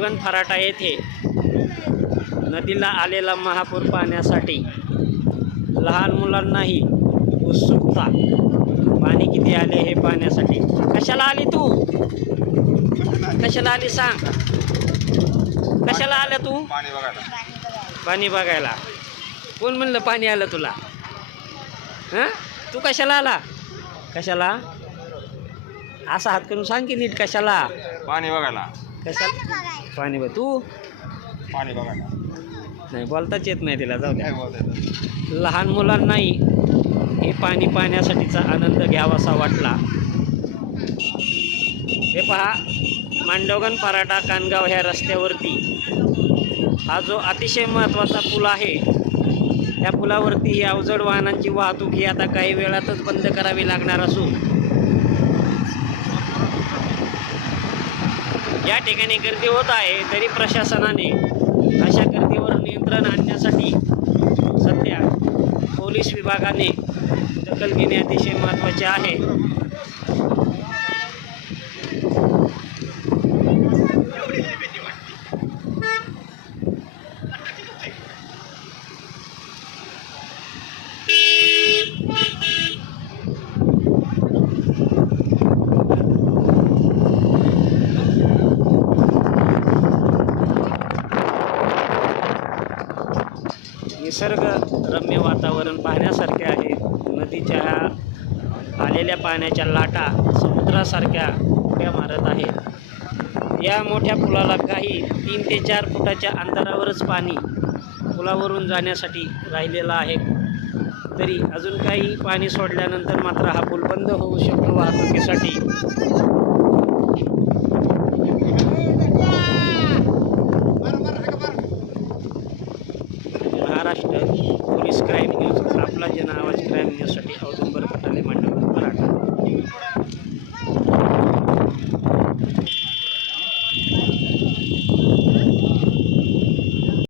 मांडोगण फराटा येथे. नदीला आलेला महापूर पाहण्यासाठी लहान मुलांनाही उत्सुकता. पाणी किती आले हे पाहण्यासाठी. कशाला आली तू? कशाला आली सांग. कशाला आल्या तू? पाणी बघायला. कोण म्हणलं पाणी आलं तुला? हां? तू कशाला आला? कशाला? असा हात करून सांग की नीट कशाला. पाणी बघायला. कशाला? पाणी बघ. तू? पाणी बघायला. नाही बोलताच येत नाही तिला जाऊ द्या लहान मुलांनाही हे पाणी पाहण्यासाठीचा आनंद घ्यावासा वाटला. हे पहा मांडवगण पराठा कानगाव ह्या रस्त्यावरती. हा जो अतिशय महत्त्वाचा पूल आहे या पुलावरती ही अवजड वाहनांची वाहतूक ही आता काही वेळातच बंद करावी लागणार असून. या ठिकाणी गर्दी होत आहे तरी प्रशासनाने अशा गर्दीवर नियंत्रण आणण्यासाठी सध्या पोलीस विभागाने दखल घेणे अतिशय महत्त्वाचे आहे. निसर्गरम्य वातावरण पाहण्यासारखे आहे. नदीच्या ह्या आलेल्या पाण्याच्या लाटा समुद्रासारख्या उड्या मारत आहेत. या मोठ्या पुलाला काही तीन ते चार फुटाच्या अंतरावरच पाणी पुलावरून जाण्यासाठी राहिलेलं आहे. तरी अजून काही पाणी सोडल्यानंतर मात्र हा पूल बंद होऊ शकतो वाहतुकीसाठी. पोलीस क्राईम न्यूज आपला जन आवाज क्राईम न्यूजसाठी औदुंबर